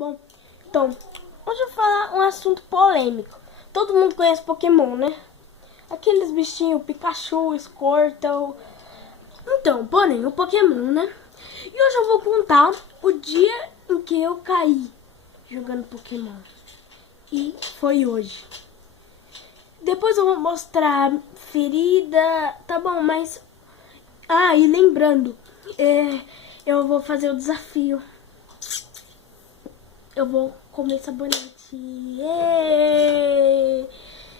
bom? Então, hoje eu vou falar um assunto polêmico. Todo mundo conhece Pokémon, né? Aqueles bichinhos, Pikachu, Squirtle. Então, porém, o Pokémon, né? E hoje eu vou contar o dia em que eu caí jogando Pokémon. E foi hoje. Depois eu vou mostrar ferida, tá bom, mas... Ah, e lembrando, eu vou fazer o desafio. Eu vou comer sabonete.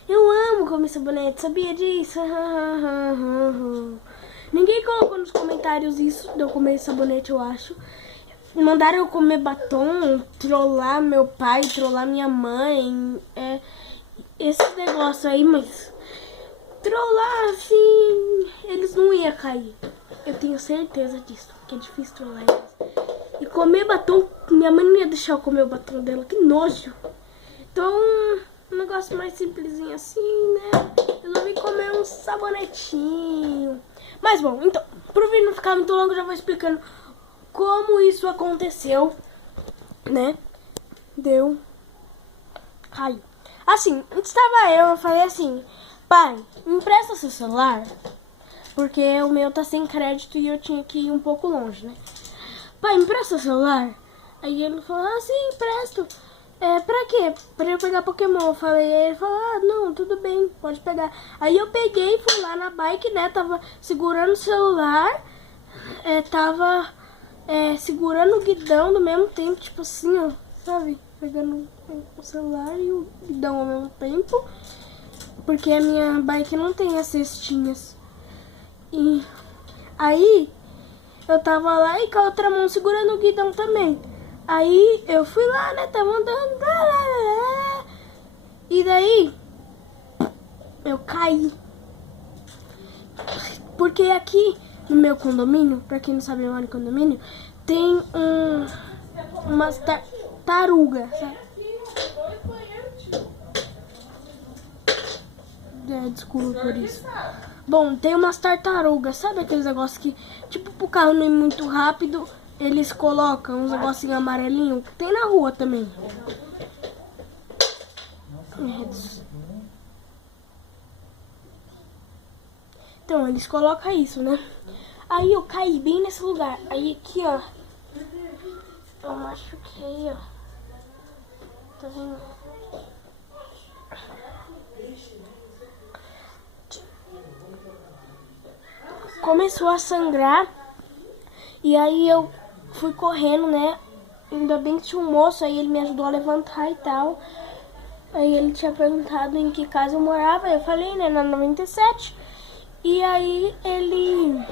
Eu amo comer sabonete, sabia disso? Ninguém colocou nos comentários isso de eu comer sabonete, eu acho. Mandaram eu comer batom, trollar meu pai, trollar minha mãe. Esses negócios aí, mas... Trollar, assim... Eles não iam cair. Eu tenho certeza disso, que é difícil trollar eles. E comer batom, minha mãe não ia deixar eu comer o batom dela, que nojo. Então, um negócio mais simplesinho assim, né? Resolvi comer um sabonetinho. Mas bom, então, pro vídeo não ficar muito longo, eu já vou explicando como isso aconteceu, né? Caiu. Assim, estava eu falei assim, pai, me empresta seu celular, porque o meu tá sem crédito e eu tinha que ir um pouco longe, né? Pai, me empresta o celular? Aí ele falou, ah, sim, empresto. Pra quê? Pra eu pegar Pokémon. Eu falei, ele falou, ah, não, tudo bem, pode pegar. Aí eu peguei, fui lá na bike, né, tava segurando o celular, tava segurando o guidão no mesmo tempo, tipo assim, ó, sabe? Pegando o celular e o guidão ao mesmo tempo, porque a minha bike não tem as cestinhas. E aí... eu tava lá e com a outra mão segurando o guidão também. Aí eu fui lá, né? Tava andando. E daí eu caí. Porque aqui no meu condomínio, pra quem não sabe, eu moro em condomínio, tem umas tartarugas, sabe? Desculpa por isso. Bom, tem umas tartarugas, sabe aqueles negócios que, tipo, pro carro não ir muito rápido, eles colocam uns negocinhos amarelinhos, que tem na rua também. Então, eles colocam isso, né? Aí eu caí bem nesse lugar. Aí aqui, ó, eu machuquei, ó. Tá vendo? Começou a sangrar. E aí eu fui correndo, né? Ainda bem que tinha um moço, aí ele me ajudou a levantar e tal. Aí ele tinha perguntado em que casa eu morava. Eu falei, né, na 97. E aí ele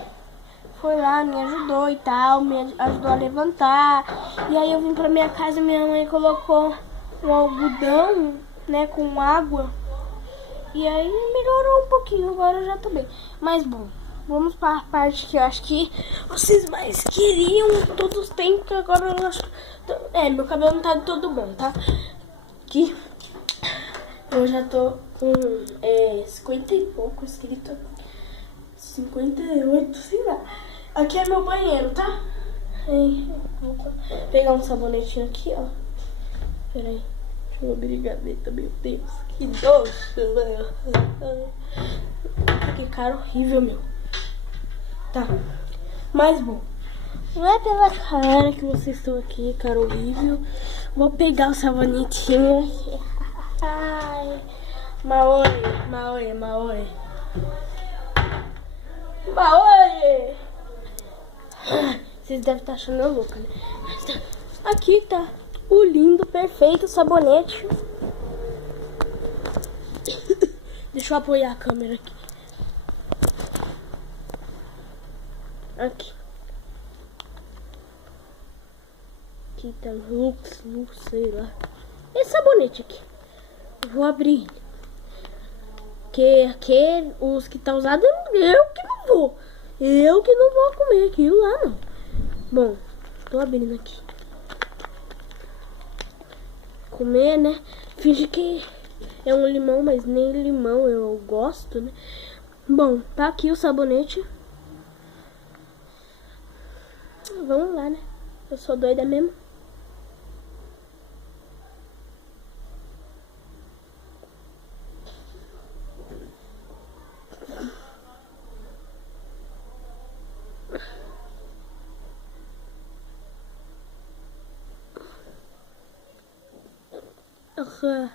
foi lá, me ajudou e tal, me ajudou a levantar. E aí eu vim pra minha casa e minha mãe colocou um algodão, né, com água. E aí melhorou um pouquinho, agora eu já tô bem. Mas bom, vamos para a parte que eu acho que vocês mais queriam todos os tempos, que agora eu acho... meu cabelo não tá todo bom, tá? Aqui eu já tô com 50 e pouco escrito. 58, sei lá. Aqui é meu banheiro, tá? Vou pegar um sabonetinho aqui, ó. Peraí. Deixa eu brigadeta, meu Deus. Que doce, velho. Que cara horrível, meu. Tá. Mas bom. Não é pela cara que vocês estão aqui, cara horrível. Vou pegar o sabonetinho. Ai. Maoi, Maoi, Maoi. Maoi! Vocês devem estar achando eu louca, né? Aqui tá o lindo, perfeito sabonete. Deixa eu apoiar a câmera aqui. Aqui. Aqui tá Lux, sei lá. Esse sabonete aqui. Vou abrir ele. Porque os que tá usados, eu que não vou. Eu que não vou comer aquilo lá, não. Bom, tô abrindo aqui. Comer, né? Finge que é um limão, mas nem limão eu gosto, né? Bom, tá aqui o sabonete. Vamos lá, né? Eu sou doida mesmo. Ah,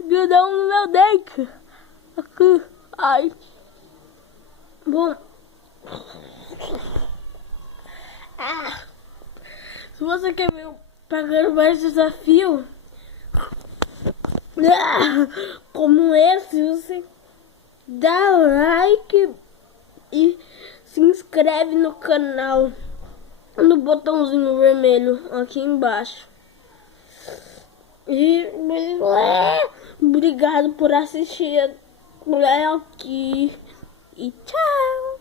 grudou no meu dente. Aqui. Ai. Bom. Ah. Se você quer ver pagando mais desafio como esse, você dá like e se inscreve no canal no botãozinho vermelho aqui embaixo. E obrigado por assistir aqui e tchau.